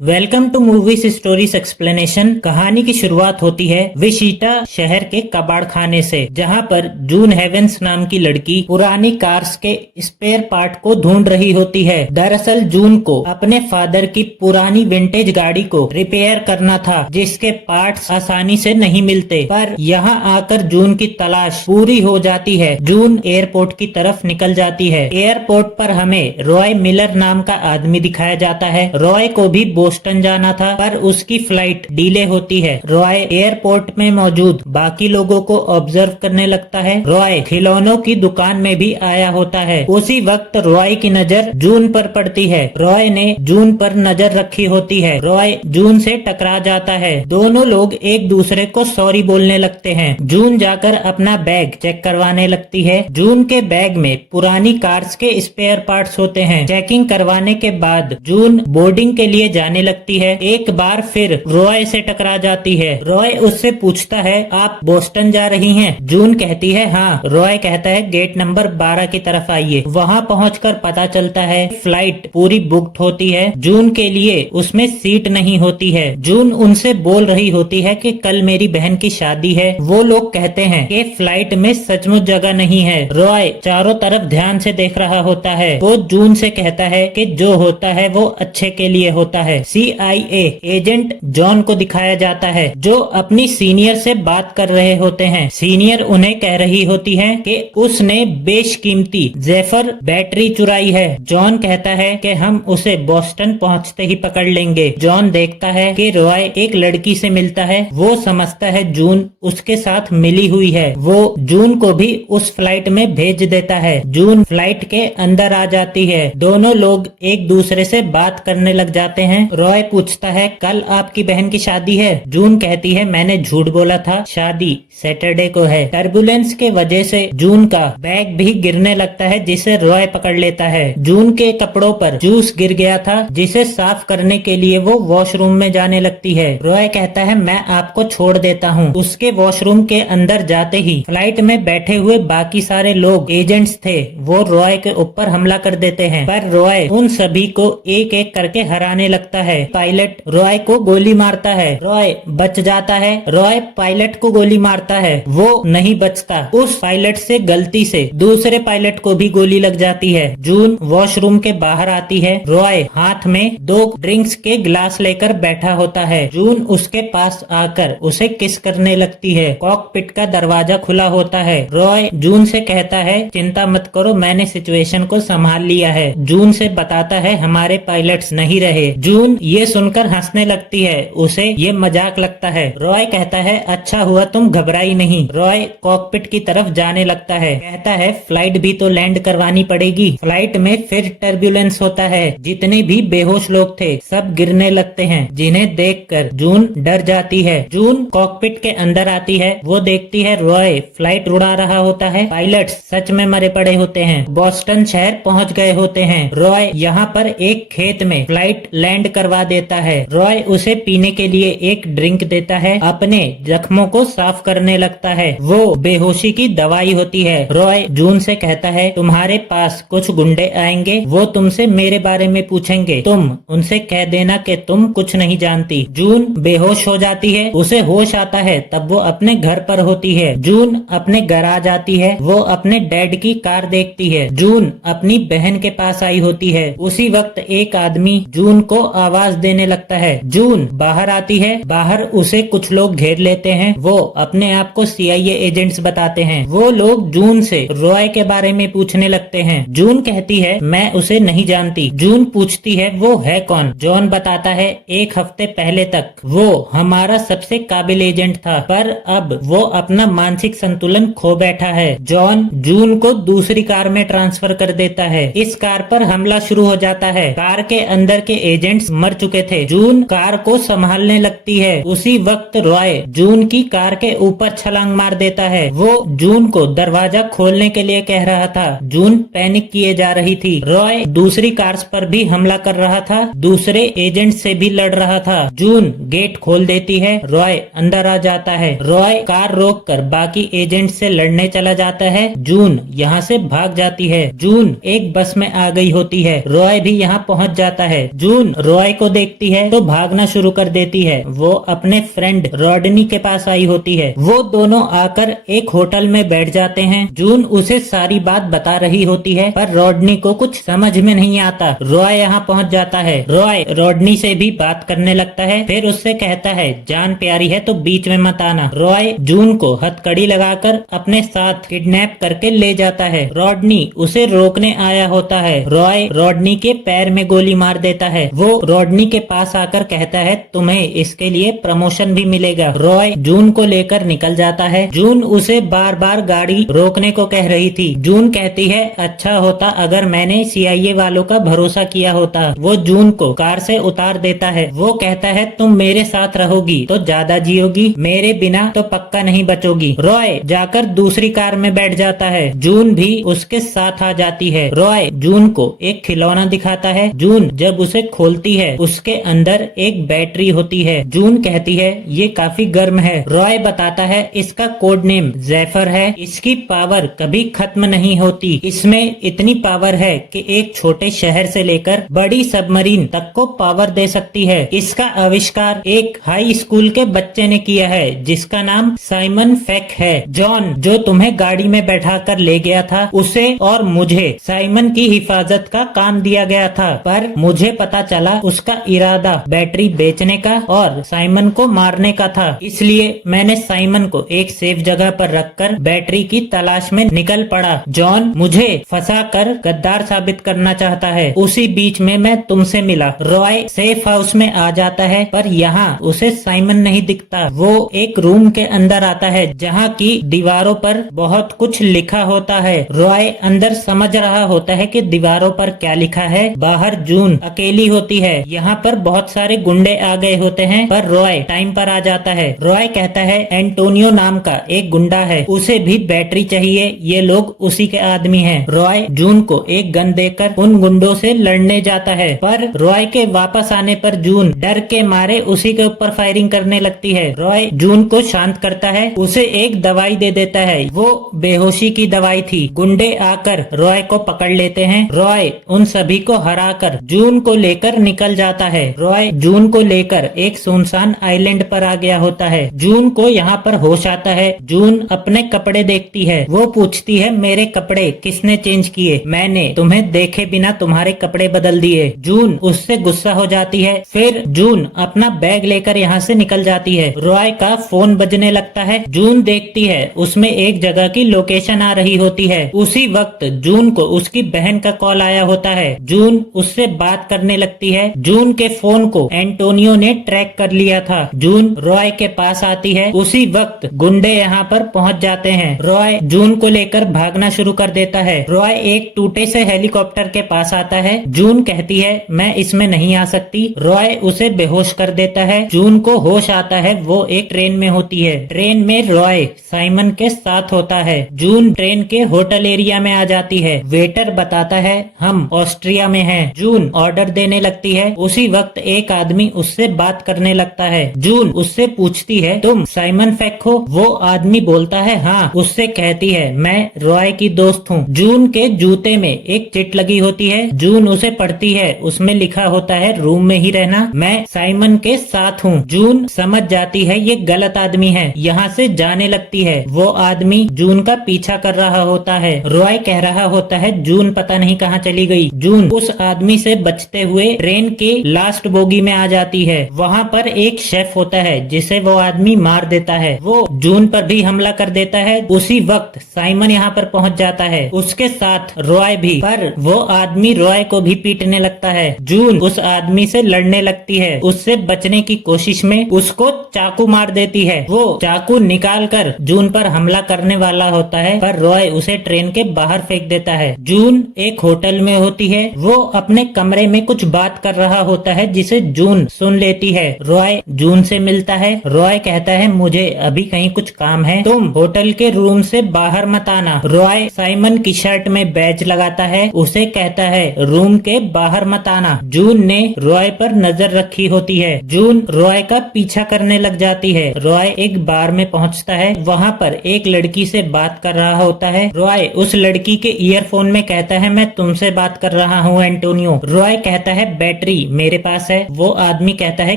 Welcome to movies stories explanation. कहानी की शुरुआत होती है विशिटा शहर के कबाड़ खाने से, जहां पर जून हेवेंस नाम की लड़की पुरानी कार्स के स्पेयर पार्ट को ढूंढ रही होती है। दरअसल जून को अपने फादर की पुरानी विंटेज गाड़ी को रिपेयर करना था, जिसके पार्ट्स आसानी से नहीं मिलते। पर यहाँ आकर जून की तलाश पूरी हो जाती है। जून एयरपोर्ट की तरफ निकल जाती है। एयरपोर्ट पर हमें रॉय मिलर नाम का आदमी दिखाया जाता है। रॉय को भी बोस्टन जाना था, पर उसकी फ्लाइट डिले होती है। रॉय एयरपोर्ट में मौजूद बाकी लोगों को ऑब्जर्व करने लगता है। रॉय खिलौनों की दुकान में भी आया होता है। उसी वक्त रॉय की नजर जून पर पड़ती है। रॉय ने जून पर नजर रखी होती है। रॉय जून से टकरा जाता है। दोनों लोग एक दूसरे को सॉरी बोलने लगते हैं। जून जाकर अपना बैग चेक करवाने लगती है। जून के बैग में पुरानी कार्स के स्पेयर पार्ट्स होते हैं। चेकिंग करवाने के बाद जून बोर्डिंग के लिए जाने लगती है। एक बार फिर रॉय से टकरा जाती है। रॉय उससे पूछता है, आप बोस्टन जा रही हैं? जून कहती है हाँ। रॉय कहता है गेट नंबर 12 की तरफ आइए। वहाँ पहुंचकर पता चलता है फ्लाइट पूरी बुक्ड होती है। जून के लिए उसमें सीट नहीं होती है। जून उनसे बोल रही होती है कि कल मेरी बहन की शादी है। वो लोग कहते हैं कि फ्लाइट में सचमुच जगह नहीं है। रॉय चारों तरफ ध्यान से देख रहा होता है। वो जून से कहता है कि जो होता है वो अच्छे के लिए होता है। CIA एजेंट जॉन को दिखाया जाता है, जो अपनी सीनियर से बात कर रहे होते हैं। सीनियर उन्हें कह रही होती है कि उसने बेशकीमती जेफर बैटरी चुराई है। जॉन कहता है कि हम उसे बोस्टन पहुंचते ही पकड़ लेंगे। जॉन देखता है कि रॉय एक लड़की से मिलता है। वो समझता है जून उसके साथ मिली हुई है। वो जून को भी उस फ्लाइट में भेज देता है। जून फ्लाइट के अंदर आ जाती है। दोनों लोग एक दूसरे से बात करने लग जाते हैं। रॉय पूछता है कल आपकी बहन की शादी है? जून कहती है मैंने झूठ बोला था, शादी सैटरडे को है। टर्बुलेंस के वजह से जून का बैग भी गिरने लगता है, जिसे रॉय पकड़ लेता है। जून के कपड़ों पर जूस गिर गया था, जिसे साफ करने के लिए वो वॉशरूम में जाने लगती है। रॉय कहता है मैं आपको छोड़ देता हूँ। उसके वॉशरूम के अंदर जाते ही फ्लाइट में बैठे हुए बाकी सारे लोग एजेंट्स थे, वो रॉय के ऊपर हमला कर देते हैं। पर रॉय उन सभी को एक एक करके हराने लगता है। पायलट रॉय को गोली मारता है। रॉय बच जाता है। रॉय पायलट को गोली मारता है, वो नहीं बचता। उस पायलट से गलती से दूसरे पायलट को भी गोली लग जाती है। जून वॉशरूम के बाहर आती है। रॉय हाथ में 2 ड्रिंक्स के गिलास लेकर बैठा होता है। जून उसके पास आकर उसे किस करने लगती है। कॉकपिट का दरवाजा खुला होता है। रॉय जून से कहता है चिंता मत करो, मैंने सिचुएशन को संभाल लिया है। जून से बताता है हमारे पायलट्स नहीं रहे। जून ये सुनकर हंसने लगती है, उसे ये मजाक लगता है। रॉय कहता है अच्छा हुआ तुम घबराई नहीं। रॉय कॉकपिट की तरफ जाने लगता है। कहता है फ्लाइट भी तो लैंड करवानी पड़ेगी। फ्लाइट में फिर टर्बुलेंस होता है। जितने भी बेहोश लोग थे सब गिरने लगते हैं, जिन्हें देखकर जून डर जाती है। जून कॉकपिट के अंदर आती है। वो देखती है रॉय फ्लाइट उड़ा रहा होता है। पायलट सच में मरे पड़े होते हैं, बोस्टन शहर पहुंच गए होते हैं। रॉय यहाँ पर एक खेत में फ्लाइट लैंड करवा देता है। रॉय उसे पीने के लिए एक ड्रिंक देता है। अपने जख्मों को साफ करने लगता है। वो बेहोशी की दवाई होती है। रॉय जून से कहता है तुम्हारे पास कुछ गुंडे आएंगे, वो तुमसे मेरे बारे में पूछेंगे, तुम उनसे कह देना कि तुम कुछ नहीं जानती। जून बेहोश हो जाती है। उसे होश आता है तब वो अपने घर पर होती है। जून अपने घर आ जाती है। वो अपने डैड की कार देखती है। जून अपनी बहन के पास आई होती है। उसी वक्त एक आदमी जून को आवाज देने लगता है। जून बाहर आती है। बाहर उसे कुछ लोग घेर लेते हैं। वो अपने आप को CIA एजेंट्स बताते हैं। वो लोग जून से रॉय के बारे में पूछने लगते हैं। जून कहती है मैं उसे नहीं जानती। जून पूछती है वो है कौन? जॉन बताता है 1 हफ्ते पहले तक वो हमारा सबसे काबिल एजेंट था, पर अब वो अपना मानसिक संतुलन खो बैठा है। जॉन जून को दूसरी कार में ट्रांसफर कर देता है। इस कार पर हमला शुरू हो जाता है। कार के अंदर के एजेंट्स मर चुके थे। जून कार को संभालने लगती है। उसी वक्त रॉय जून की कार के ऊपर छलांग मार देता है। वो जून को दरवाजा खोलने के लिए कह रहा था। जून पैनिक किए जा रही थी। रॉय दूसरी कार्स पर भी हमला कर रहा था, दूसरे एजेंट से भी लड़ रहा था। जून गेट खोल देती है। रॉय अंदर आ जाता है। रॉय कार रोककर बाकी एजेंट से लड़ने चला जाता है। जून यहाँ से भाग जाती है। जून एक बस में आ गई होती है। रॉय भी यहाँ पहुँच जाता है। जून रॉय रॉय को देखती है तो भागना शुरू कर देती है। वो अपने फ्रेंड रॉडनी के पास आई होती है। वो दोनों आकर एक होटल में बैठ जाते हैं। जून उसे सारी बात बता रही होती है पर रॉडनी को कुछ समझ में नहीं आता। रॉय यहाँ पहुँच जाता है। रॉय रॉडनी से भी बात करने लगता है, फिर उससे कहता है जान प्यारी है तो बीच में मत आना। रॉय जून को हथकड़ी लगाकर अपने साथ किडनैप करके ले जाता है। रॉडनी उसे रोकने आया होता है। रॉय रॉडनी के पैर में गोली मार देता है। वो रॉडनी के पास आकर कहता है तुम्हें इसके लिए प्रमोशन भी मिलेगा। रॉय जून को लेकर निकल जाता है। जून उसे बार बार गाड़ी रोकने को कह रही थी। जून कहती है अच्छा होता अगर मैंने CIA वालों का भरोसा किया होता। वो जून को कार से उतार देता है। वो कहता है तुम मेरे साथ रहोगी तो ज्यादा जियोगी, मेरे बिना तो पक्का नहीं बचोगी। रॉय जाकर दूसरी कार में बैठ जाता है। जून भी उसके साथ आ जाती है। रॉय जून को एक खिलौना दिखाता है। जून जब उसे खोलती है उसके अंदर एक बैटरी होती है। जून कहती है ये काफी गर्म है। रॉय बताता है इसका कोड नेम ज़ेफर है। इसकी पावर कभी खत्म नहीं होती। इसमें इतनी पावर है कि एक छोटे शहर से लेकर बड़ी सबमरीन तक को पावर दे सकती है। इसका आविष्कार एक हाई स्कूल के बच्चे ने किया है जिसका नाम साइमन फेक है। जॉन जो तुम्हें गाड़ी में बैठा कर ले गया था उसे और मुझे साइमन की हिफाजत का काम दिया गया था, पर मुझे पता चला उसका इरादा बैटरी बेचने का और साइमन को मारने का था। इसलिए मैंने साइमन को एक सेफ जगह पर रखकर बैटरी की तलाश में निकल पड़ा। जॉन मुझे फंसाकर गद्दार साबित करना चाहता है। उसी बीच में मैं तुमसे मिला। रॉय सेफ हाउस में आ जाता है पर यहाँ उसे साइमन नहीं दिखता। वो एक रूम के अंदर आता है जहाँ की दीवारों पर बहुत कुछ लिखा होता है। रॉय अंदर समझ रहा होता है कि दीवारों पर क्या लिखा है। बाहर जून अकेली होती है। यहाँ पर बहुत सारे गुंडे आ गए होते हैं पर रॉय टाइम पर आ जाता है। रॉय कहता है एंटोनियो नाम का एक गुंडा है, उसे भी बैटरी चाहिए, ये लोग उसी के आदमी हैं। रॉय जून को एक गन देकर उन गुंडों से लड़ने जाता है पर रॉय के वापस आने पर जून डर के मारे उसी के ऊपर फायरिंग करने लगती है। रॉय जून को शांत करता है, उसे एक दवाई दे देता है। वो बेहोशी की दवाई थी। गुंडे आकर रॉय को पकड़ लेते हैं। रॉय उन सभी को हराकर जून को लेकर निकल जाता है। रॉय जून को लेकर एक सुनसान आइलैंड पर आ गया होता है। जून को यहाँ पर होश आता है। जून अपने कपड़े देखती है। वो पूछती है मेरे कपड़े किसने चेंज किए? मैंने तुम्हें देखे बिना तुम्हारे कपड़े बदल दिए। जून उससे गुस्सा हो जाती है। फिर जून अपना बैग लेकर यहाँ से निकल जाती है। रॉय का फोन बजने लगता है। जून देखती है उसमें एक जगह की लोकेशन आ रही होती है। उसी वक्त जून को उसकी बहन का कॉल आया होता है। जून उससे बात करने लगती है। जून के फोन को एंटोनियो ने ट्रैक कर लिया था। जून रॉय के पास आती है। उसी वक्त गुंडे यहाँ पर पहुँच जाते हैं। रॉय जून को लेकर भागना शुरू कर देता है। रॉय एक टूटे से हेलीकॉप्टर के पास आता है। जून कहती है मैं इसमें नहीं आ सकती। रॉय उसे बेहोश कर देता है। जून को होश आता है। वो एक ट्रेन में होती है। ट्रेन में रॉय साइमन के साथ होता है। जून ट्रेन के होटल एरिया में आ जाती है। वेटर बताता है हम ऑस्ट्रिया में हैं। जून ऑर्डर देने लगती है। उसी वक्त एक आदमी उससे बात करने लगता है। जून उससे पूछती है तुम साइमन फेक हो? वो आदमी बोलता है हाँ। उससे कहती है मैं रॉय की दोस्त हूँ। जून के जूते में एक चिट लगी होती है। जून उसे पढ़ती है। उसमें लिखा होता है रूम में ही रहना, मैं साइमन के साथ हूँ। जून समझ जाती है ये गलत आदमी है, यहाँ से जाने लगती है। वो आदमी जून का पीछा कर रहा होता है। रॉय कह रहा होता है जून पता नहीं कहाँ चली गई। जून उस आदमी से बचते हुए ट्रेन के लास्ट बोगी में आ जाती है। वहाँ पर एक शेफ होता है जिसे वो आदमी मार देता है। वो जून पर भी हमला कर देता है। उसी वक्त साइमन यहाँ पर पहुँच जाता है, उसके साथ रॉय भी, पर वो आदमी रॉय को भी पीटने लगता है। जून उस आदमी से लड़ने लगती है। उससे बचने की कोशिश में उसको चाकू मार देती है। वो चाकू निकालकर जून पर हमला करने वाला होता है पर रॉय उसे ट्रेन के बाहर फेंक देता है। जून एक होटल में होती है। वो अपने कमरे में कुछ बात कर रहा होता है जिसे जून सुन लेती है। रॉय जून से मिलता है। रॉय कहता है मुझे अभी कहीं कुछ काम है, तुम होटल के रूम से बाहर मत आना। रॉय साइमन की शर्ट में बैज लगाता है। उसे कहता है रूम के बाहर मत आना। जून ने रॉय पर नजर रखी होती है। जून रॉय का पीछा करने लग जाती है। रॉय एक बार में पहुंचता है। वहां पर एक लड़की से बात कर रहा होता है। रॉय उस लड़की के ईयरफोन में कहता है मैं तुमसे बात कर रहा हूँ एंटोनियो। रॉय कहता है बैटरी बैटरी मेरे पास है। वो आदमी कहता है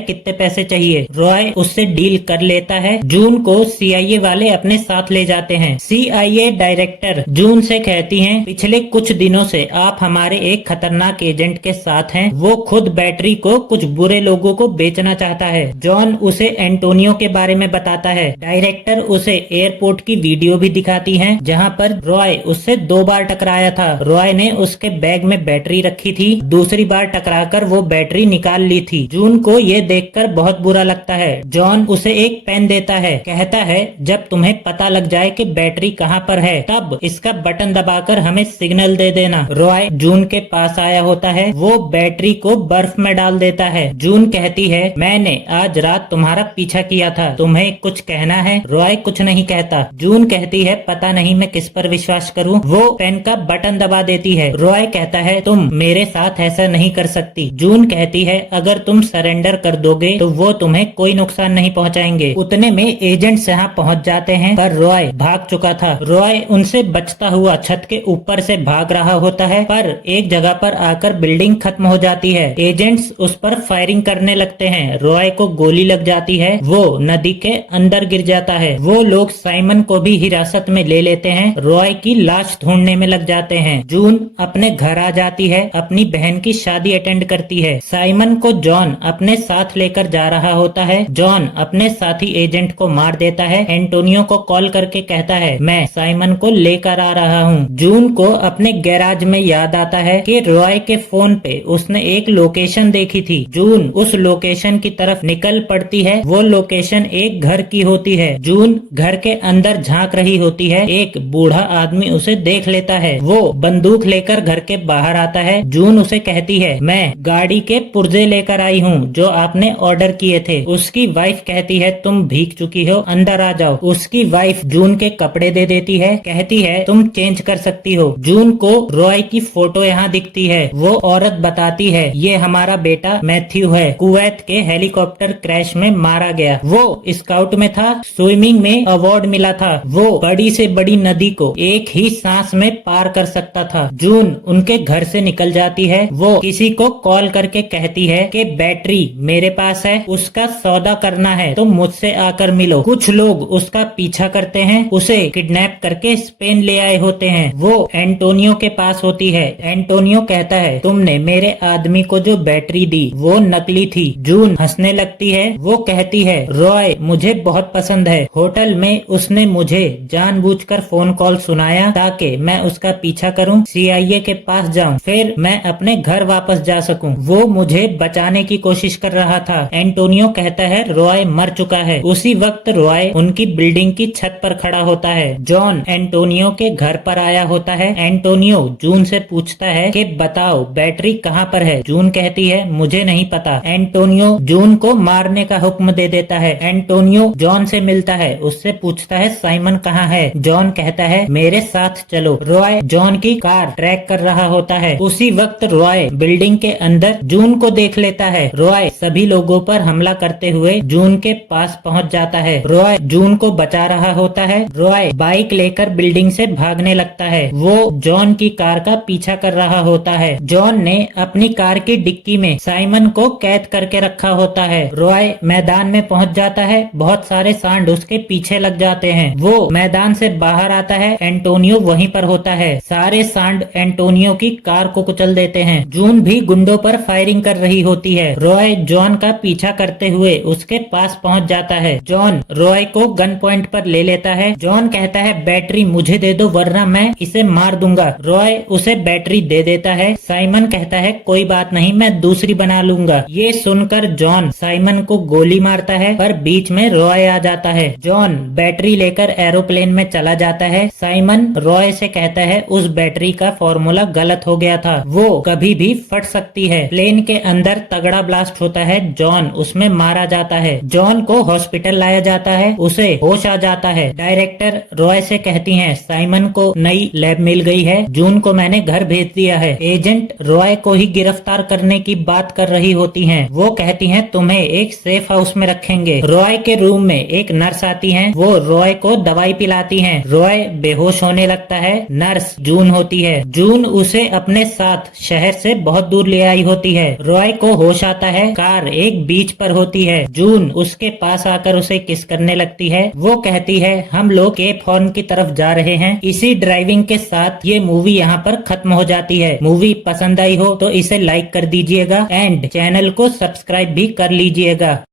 कितने पैसे चाहिए। रॉय उससे डील कर लेता है। जून को CIA वाले अपने साथ ले जाते हैं। CIA डायरेक्टर जून से कहती हैं, पिछले कुछ दिनों से आप हमारे एक खतरनाक एजेंट के साथ हैं। वो खुद बैटरी को कुछ बुरे लोगों को बेचना चाहता है। जॉन उसे एंटोनियो के बारे में बताता है। डायरेक्टर उसे एयरपोर्ट की वीडियो भी दिखाती है जहाँ पर रॉय उससे 2 बार टकराया था। रॉय ने उसके बैग में बैटरी रखी थी। दूसरी बार टकराकर वो बैटरी निकाल ली थी। जून को ये देखकर बहुत बुरा लगता है। जॉन उसे एक पेन देता है, कहता है जब तुम्हें पता लग जाए कि बैटरी कहाँ पर है तब इसका बटन दबाकर हमें सिग्नल दे देना। रॉय जून के पास आया होता है। वो बैटरी को बर्फ में डाल देता है। जून कहती है, मैंने आज रात तुम्हारा पीछा किया था, तुम्हें कुछ कहना है? रॉय कुछ नहीं कहता। जून कहती है, पता नहीं मैं किस पर विश्वास करूं। वो पेन का बटन दबा देती है। रॉय कहता है, तुम मेरे साथ ऐसा नहीं कर सकती। जून कहती है, अगर तुम सरेंडर कर दोगे तो वो तुम्हें कोई नुकसान नहीं पहुंचाएंगे। उतने में एजेंट्स यहाँ पहुंच जाते हैं, पर रॉय भाग चुका था। रॉय उनसे बचता हुआ छत के ऊपर से भाग रहा होता है, पर एक जगह पर आकर बिल्डिंग खत्म हो जाती है। एजेंट्स उस पर फायरिंग करने लगते हैं। रॉय को गोली लग जाती है। वो नदी के अंदर गिर जाता है। वो लोग साइमन को भी हिरासत में ले लेते हैं। रॉय की लाश ढूंढने में लग जाते हैं। जून अपने घर आ जाती है, अपनी बहन की शादी अटेंड करती है। साइमन को जॉन अपने साथ लेकर जा रहा होता है। जॉन अपने साथी एजेंट को मार देता है। एंटोनियो को कॉल करके कहता है, मैं साइमन को लेकर आ रहा हूँ। जून को अपने गैराज में याद आता है कि रॉय के फोन पे उसने एक लोकेशन देखी थी। जून उस लोकेशन की तरफ निकल पड़ती है। वो लोकेशन एक घर की होती है। जून घर के अंदर झांक रही होती है। एक बूढ़ा आदमी उसे देख लेता है। वो बंदूक लेकर घर के बाहर आता है। जून उसे कहती है, मैं गाड़ी के पुर्जे लेकर आई हूँ जो आपने ऑर्डर किए थे। उसकी वाइफ कहती है, तुम भीग चुकी हो, अंदर आ जाओ। उसकी वाइफ जून के कपड़े दे देती है, कहती है तुम चेंज कर सकती हो। जून को रॉय की फोटो यहाँ दिखती है। वो औरत बताती है, ये हमारा बेटा मैथ्यू है, कुवैत के हेलीकॉप्टर क्रैश में मारा गया। वो स्काउट में था, स्विमिंग में अवार्ड मिला था। वो बड़ी से बड़ी नदी को एक ही सांस में पार कर सकता था। जून उनके घर से निकल जाती है। वो किसी को कॉल करके कहती है कि बैटरी मेरे पास है, उसका सौदा करना है तो मुझसे आकर मिलो। कुछ लोग उसका पीछा करते हैं, उसे किडनैप करके स्पेन ले आए होते हैं। वो एंटोनियो के पास होती है। एंटोनियो कहता है, तुमने मेरे आदमी को जो बैटरी दी वो नकली थी। जून हंसने लगती है। वो कहती है, रॉय मुझे बहुत पसंद है। होटल में उसने मुझे जानबूझकर फोन कॉल सुनाया ताकि मैं उसका पीछा करूं, CIA के पास जाऊं, फिर मैं अपने घर वापस जा सकूं। वो मुझे बचाने की कोशिश कर रहा था। एंटोनियो कहता है, रॉय मर चुका है। उसी वक्त रॉय उनकी बिल्डिंग की छत पर खड़ा होता है। जॉन एंटोनियो के घर पर आया होता है। एंटोनियो जून से पूछता है कि बताओ बैटरी कहाँ पर है। जून कहती है, मुझे नहीं पता। एंटोनियो जून को मारने का हुक्म दे देता है। एंटोनियो जॉन से मिलता है, उससे पूछता है साइमन कहाँ है। जॉन कहता है, मेरे साथ चलो। रॉय जॉन की कार ट्रैक कर रहा होता है। उसी वक्त रॉय बिल्डिंग के अंदर जून को देख लेता है। रॉय सभी लोगों पर हमला करते हुए जून के पास पहुंच जाता है। रॉय जून को बचा रहा होता है। रॉय बाइक लेकर बिल्डिंग से भागने लगता है। वो जॉन की कार का पीछा कर रहा होता है। जॉन ने अपनी कार की डिक्की में साइमन को कैद करके रखा होता है। रॉय मैदान में पहुंच जाता है। बहुत सारे सांड उसके पीछे लग जाते हैं। वो मैदान से बाहर आता है। एंटोनियो वहीं पर होता है। सारे सांड एंटोनियो की कार को कुचल देते हैं। जून भी गुंडों पर फायरिंग कर रही होती है। रॉय जॉन का पीछा करते हुए उसके पास पहुंच जाता है। जॉन रॉय को गन पॉइंट पर ले लेता है। जॉन कहता है, बैटरी मुझे दे दो वरना मैं इसे मार दूंगा। रॉय उसे बैटरी दे देता है। साइमन कहता है, कोई बात नहीं, मैं दूसरी बना लूंगा। ये सुनकर जॉन साइमन को गोली मारता है, पर बीच में रॉय आ जाता है। जॉन बैटरी लेकर एरोप्लेन में चला जाता है। साइमन रॉय से कहता है, उस बैटरी का फॉर्मूला गलत हो गया था, वो कभी भी फट सकती है। प्लेन के अंदर तगड़ा ब्लास्ट होता है। जॉन उसमें मारा जाता है। जॉन को हॉस्पिटल लाया जाता है। उसे होश आ जाता है। डायरेक्टर रॉय से कहती हैं, साइमन को नई लैब मिल गई है, जून को मैंने घर भेज दिया है। एजेंट रॉय को ही गिरफ्तार करने की बात कर रही होती हैं। वो कहती हैं, तुम्हें एक सेफ हाउस में रखेंगे। रॉय के रूम में एक नर्स आती है। वो रॉय को दवाई पिलाती है। रॉय बेहोश होने लगता है। नर्स जून होती है। जून उसे अपने साथ शहर से बहुत दूर ले आई होती होती है। रॉय को होश आता है, कार एक बीच पर होती है। जून उसके पास आकर उसे किस करने लगती है। वो कहती है हम लोग केप हॉर्न की तरफ जा रहे हैं। इसी ड्राइविंग के साथ ये मूवी यहाँ पर खत्म हो जाती है। मूवी पसंद आई हो तो इसे लाइक कर दीजिएगा एंड चैनल को सब्सक्राइब भी कर लीजिएगा।